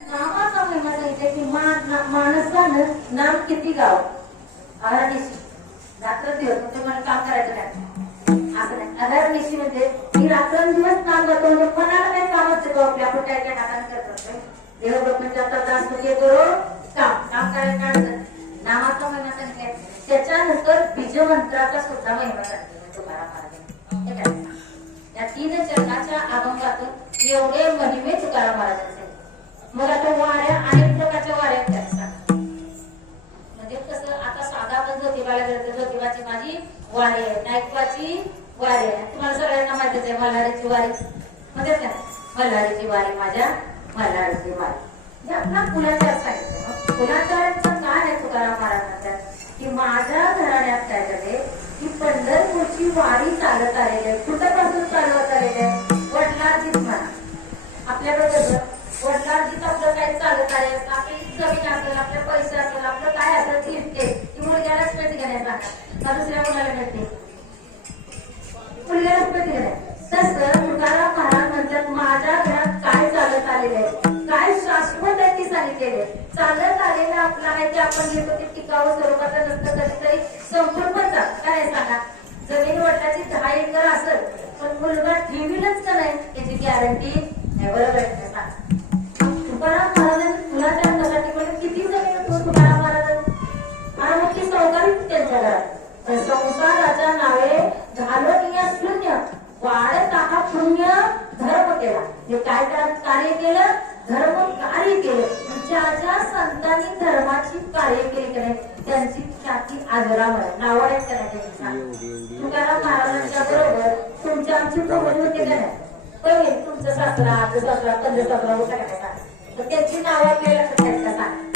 की मा- ना- नाम किती गाव? अहर्निशी रात्र दिवस म्हणजे मला काम करायचं नाही असं नाही. अहर्निशी म्हणजे मी रात्रंदिवस काम करतो म्हणजे काही कामच आपल्या? आपण काय काय हाताने करत असतो देव आता दास म्हणजे करो काम काम करायला नामाचा महिमा सांगितलाय. त्याच्यानंतर बीजमंत्राचा सुद्धा महिमा सांगितला या तीन चरणाच्या अभंगातून एवढे महिमेच तुकाराम ज्योतिबाची वारी आहे. नायकवाची वारी आहे. तुम्हाला सगळ्यांना माहितच आहे मल्हारीची वारी. म्हणजे काय मल्हारीची वारी माझ्या मल्हारीची वारी. हे आपला कुलाचार सांगितलं मग काय आहे तुकाराम महाराजांचा की माझ्या घराण्यात काय झाले की पंढरपूरची वारी चालत आलेली आहे. कुठपासून चालवत आलेली आहे? वडलाजीत म्हणा. आपल्याकडे कसं वडिलांचीच आपलं काही चालत आहे आपली जमीन असेल आपले पैसे असेल आपलं काय असेल ती विकते ती मुलग्यालाच मिळते का दुसऱ्या मुलाला भेटते. मुलग्यालाच मिळते तसं तुकाराम महाराज म्हणतात माझ्या घरात काय चालत आलेलं आहे? काय शाश्वत आहे ती सांगितलेले चालत आलेलं आपलं आहे ते आपण घेतो ते टिकाऊ स्वरूपाचं नसतं कधीतरी संपूर्ण काय सांगा? जमीन वडिलाची दहा एकर असेल पण मुलगा ठेवीलच का नाही याची गॅरंटी नाही बरोबर केला. हे काय करा- कार्य केलं? धर्म कार्य केलं. ज्या ज्या संतांनी धर्माची कार्य केली की नाही त्यांची ख्याती आजरामर आहे नाव आहेत का नाही त्यांची. तुकाराम महाराजांच्या बरोबर तुमची आमची पूर्वज होते का नाही? पहिले तुमचं सासरा आजचं सासरा पंध सासरा होता का. तर त्यांची नावं आपल्याला लक्षात आहेत का सांगा?